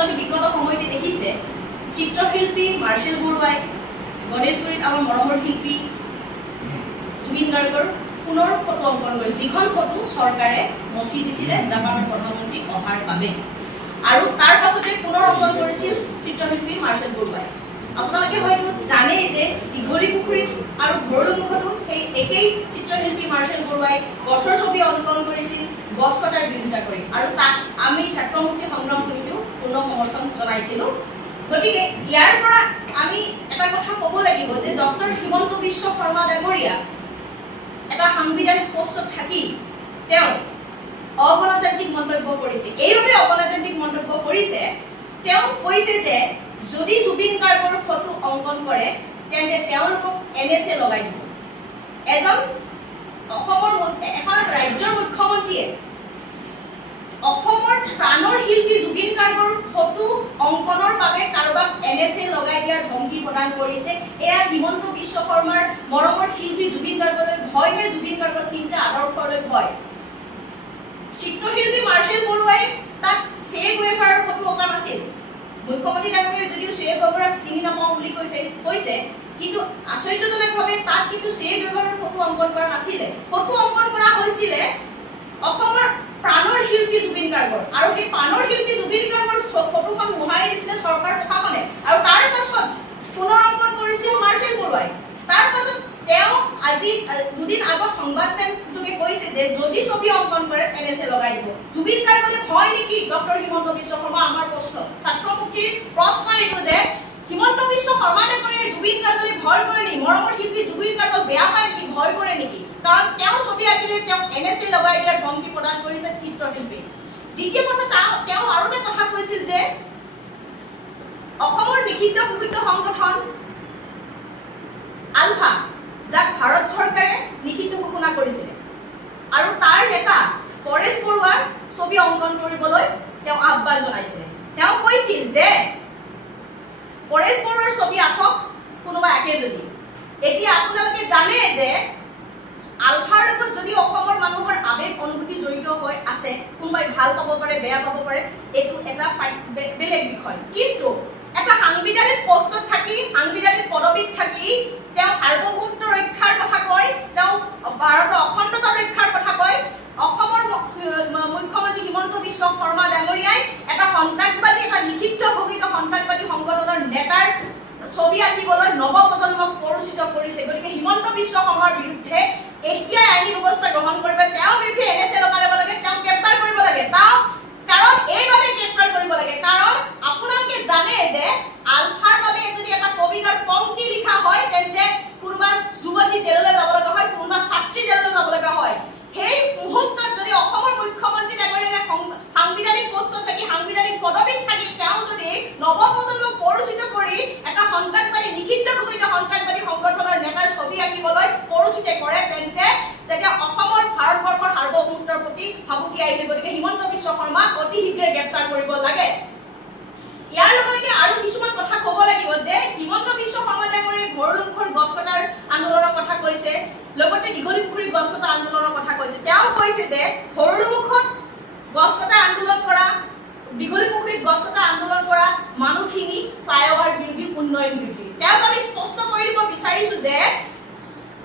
আপোনালোকে বিগত সময়তে দেখিছে চিত্ৰশিল্পী মাৰ্চেল বৰুৱাই গণেশগুৰিত আমাৰ মৰমৰ শিল্পী জুবিন গাৰ্গৰ পুনৰ ফটো অংকন কৰি যিখন ফটো চৰকাৰে মচি দিছিলে জাপানৰ প্ৰধানমন্ত্ৰী অহাৰ বাবে আৰু তাৰ পাছতে পুনৰ অংকন কৰিছিল চিত্ৰশিল্পী মাৰ্চেল বৰুৱাই আপোনালোকে হয়তো জানেই যে দীঘলী পুখুৰীত আৰু ভৰলুমুখতো সেই একেই চিত্ৰশিল্পী মাৰ্চেল বৰুৱাই গছৰ ছবি অংকন কৰিছিল গছ কটাৰ বিৰোধিতা কৰি আৰু তাক আমি ছাত্ৰ মুক্তি সংগ্ৰাম সমিতিও পূৰ্ণ সমৰ্থন জনাইছিলো গতিকে ইয়াৰ পৰা আমি এটা কথা ক'ব লাগিব যে ডক্টৰ হিমন্ত বিশ্ব শৰ্মা ডাঙৰীয়া এটা সাংবিধানিক পোষ্টত থাকি তেওঁ অগণতান্ত্ৰিক মন্তব্য কৰিছে এইভাবে অগণতান্ত্ৰিক মন্তব্য কৰিছে তেওঁ কৈছে যে যদি জুবিন গাৰ্গৰ ফটো অংকন কৰে তেন্তে তেওঁলোকক এনএছএ লগাই দিব এজন অসমৰ এখন ৰাজ্যৰ মুখ্যমন্ত্ৰীয়ে অসমৰ প্ৰাণৰ শিল্পী জুবিন গাৰ্গৰ ফটো অংকনৰ বাবে কাৰোবাক এনএছএ লগাই দিয়াৰ ধমকি প্ৰদান কৰিছে এয়া হিমন্ত বিশ্ব শৰ্মাৰ মৰমৰ শিল্পী জুবিন গাৰ্গলৈ ভয় নে জুবিন গাৰ্গৰ চিন্তা আদৰ্শলৈ ভয় চিত্ৰশিল্পী মাৰ্চেল বৰুৱাই তাত চে গুয়েভাৰৰ ফটো অঁকা নাছিল মুখ্যমন্ত্ৰী ডাঙৰীয়াই যদিও চে গুয়েভাৰক চিনি নাপাওঁ বুলি কৈছে কিন্তু আশ্চৰ্যজনকভাৱে তাত কিন্তু চে গুয়েভাৰৰ ফটো অংকন কৰা নাছিলে ফটো অংকন কৰা হৈছিলে অসমৰ প্ৰাণৰ শিল্পী জুবিন গাৰ্গৰ আৰু সেই প্ৰাণৰ শিল্পী জুবিন গাৰ্গৰ ফটোখন মোহাৰি দিছিলে চৰকাৰ প্ৰশাসনে আৰু তাৰ পাছত পুনৰ অংকন কৰিছিল মাৰ্চেল বৰুৱাই তাৰ পাছত তেওঁ আজি দুদিন আগত সংবাদমেল যোগে কৈছে যে যদি ছবি অংকন কৰে এনএছএ লগাই দিব জুবিন গাৰ্গলৈ ভয় নেকি ডক্টৰ হিমন্ত বিশ্ব শৰ্মা আমাৰ প্ৰশ্ন ছাত্ৰ মুক্তিৰ প্ৰশ্ন এইটো যে হিমন্ত বিশ্ব শৰ্মা ডাঙৰীয়াই জুবিন গাৰ্গলৈ ভয় কৰে নেকি মৰমৰ শিল্পী জুবিন গাৰ্গক বেয়া পায় নেকি ভয় কৰে নেকি কাৰণ তেওঁ ছবি আঁকিলে তেওঁ এনএছএ লগাই দিয়াৰ ধমকি প্ৰদান কৰিছে চিত্ৰশিল্পী দ্বিতীয় কথা তেওঁ আৰু এটা কথা কৈছিল যে অসমৰ নিষিদ্ধ ঘোষিত সংগঠন আলফা যাক ভাৰত চৰকাৰে নিষিদ্ধ ঘোষণা কৰিছিল আৰু তাৰ নেতা পৰেশ বৰুৱাৰ ছবি অংকন কৰিবলৈ তেওঁ আহ্বান জনাইছিল তেওঁ কৈছিল যে পৰেশ বৰুৱাৰ ছবি আঁকক কোনোবা আঁকে যদি এতিয়া আপোনালোকে জানে যে আলফাৰ লগত যদি অসমৰ মানুহৰ আবেগ অনুভূতি জড়িত হৈ আছে কোনোবাই ভাল পাব পাৰে বেয়া পাব পাৰে এইটো এটা বেলেগ বিষয় কিন্তু এটা সাংবিধানিক পোষ্টত থাকি সাংবিধানিক পদবীত থাকি তেওঁ সাৰ্বভৌমত্ব ৰক্ষাৰ কথা কয় তেওঁ ভাৰতৰ অখণ্ডতা ৰক্ষাৰ কথা কয় অসমৰ মুখ্যমন্ত্ৰী হিমন্ত বিশ্ব শৰ্মা ডাঙৰীয়াই এটা সন্ত্ৰাসবাদী এটা নিষিদ্ধ ঘোষিত সন্ত্ৰাসবাদী সংগঠনৰ নেতাৰ ছবি আঁকিবলৈ নৱপ্ৰজন্মক প্ৰৰোচিত কৰিছে গতিকে হিমন্ত বিশ্ব শৰ্মাৰ বিৰুদ্ধে এতিয়াই আইনী ব্যৱস্থা গ্ৰহণ কৰিব তেওঁৰ বিৰুদ্ধে এনএছএ লগাব লাগে তেওঁক গ্ৰেপ্তাৰ কৰিব লাগে কাৰণ এইভাবে গ্ৰেপ্তাৰ কৰিব লাগে কাৰণ আপোনালোকে জানে যে আলফাৰ বাবে যদি এটা কবিতাৰ পংক্তি লিখা হয় তেন্তে কোনোবা যুৱতী জেললৈ যাব লগা হয় কোনোবা ছাত্ৰী জেললৈ যাব লগা হয় সেই মুহূৰ্তত যদি অসমৰ মুখ্যমন্ত্ৰী ডাঙৰীয়াই সাংবিধানিক পোষ্টত থাকি সাংবিধানিক পদবীত থাকি তেওঁ যদি নৱপ্ৰজন্মক প্ৰৰোচিত কৰি এটা সন্ত্ৰাসবাদী নিষিদ্ধ ঘোষিত সন্ত্ৰাসবাদী সংগঠনৰ নেতাৰ ছবি আঁকিবলৈ প্ৰৰোচিত কৰে তেতিয়া অসমৰ ভাৰতবৰ্ষৰ সাৰ্বভৌমত্বৰ প্ৰতি ভাবুকি আহিছে গতিকে হিমন্ত বিশ্ব শৰ্মাক অতি শীঘ্ৰে গ্ৰেপ্তাৰ কৰিব লাগে ইয়াৰ লগে আৰু কিছুমান কথা ক'ব লাগিব যে হিমন্ত বিশ্ব শৰ্মা ডাঙৰীয়াই ভৰলুমুখৰ গছ কটাৰ আন্দোলনৰ কথা কৈছে লগতে দীঘলী পুখুৰীৰ গছ কটা আন্দোলনৰ কথা কৈছে তেওঁ কৈছে যে ভৰলুমুখত গছ কটা আন্দোলন কৰা দীঘলী পুখুৰীত গছ কটা আন্দোলন কৰা মানুহখিনি ফ্লাইঅভাৰ বিৰোধী উন্নয়ন বিৰোধী তেওঁক আমি স্পষ্ট কৰি দিব বিচাৰিছো যে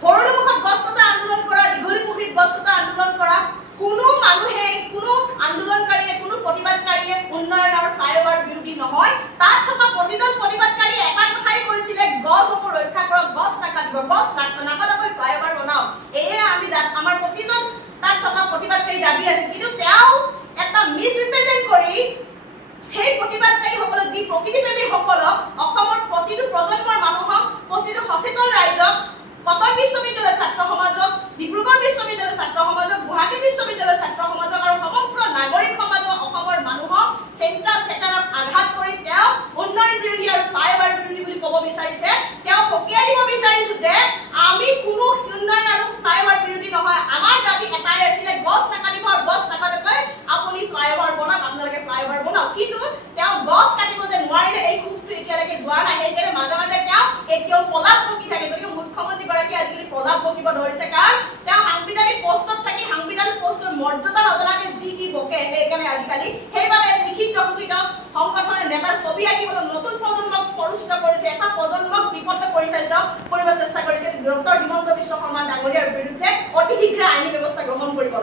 ভৰলুমুখত গছ কটা আন্দোলন কৰা দীঘলী পুখুৰীত গছ কটা আন্দোলন কৰা কোনো মানুহে কোনো আন্দোলনকাৰীয়ে কোনো প্ৰতিবাদকাৰীয়ে উন্নয়ন আৰু ফ্লাইঅভাৰ বিৰোধী নহয় তাত থকা প্ৰতিজন প্ৰতিবাদকাৰী এটা কথাই কৈছিলে গছসমূহ ৰক্ষা কৰক গছ নাকাটিব গছ নাকাটাকৈ ফ্লাইঅভাৰ বনাওক এয়ে আমি আমাৰ প্ৰতিজন তাত থকা প্ৰতিবাদকাৰী দাবী আছে কিন্তু তেওঁ এটা মিছৰিপ্ৰেজেন্ট কৰি সেই প্ৰতিবাদকাৰীসকলক দি প্ৰকৃতিপ্ৰেমীসকলক অসমৰ প্ৰতিটো প্ৰজন্মৰ মানুহক প্ৰতিটো সচেতন ৰাইজক কটন বিশ্ববিদ্যালয়ৰ ছাত্ৰ সমাজক ডিব্ৰুগড় বিশ্ববিদ্যালয়ৰ ছাত্ৰ সমাজক গুৱাহাটী বিশ্ববিদ্যালয়ৰ ছাত্ৰ সমাজক আৰু সমগ্ৰ নাগৰিক সমাজক অসমৰ মানুহক চেতনাক আঘাত কৰি তেওঁ উন্নয়ন বিৰোধী আৰু ফ্লাইঅভাৰ বিৰোধী বুলি ক'ব বিচাৰিছে তেওঁ সকীয়াই দিব বিচাৰিছো যে আমি কোনো উন্নয়ন আৰু ফ্লাইঅভাৰ বিৰোধী নহয় আমাৰ দাবী এটাই আছিলে গছ নাকাটিব আৰু গছ নাকাটাকৈ আপুনি ফ্লাইঅভাৰ বনাওক আপোনালোকে ফ্লাইঅভাৰ নেতাৰ ছবি আঁকিবলৈ নতুন প্ৰজন্মক পৰিচিত কৰিছে, এটা প্ৰজন্মক বিপথে পৰিচালিত কৰিব চেষ্টা কৰিছে। ডক্টৰ হিমন্ত বিশ্ব শৰ্মা ডাঙৰীয়াৰ বিৰুদ্ধে অতি শীঘ্ৰে আইনী ব্যৱস্থা গ্ৰহণ কৰিব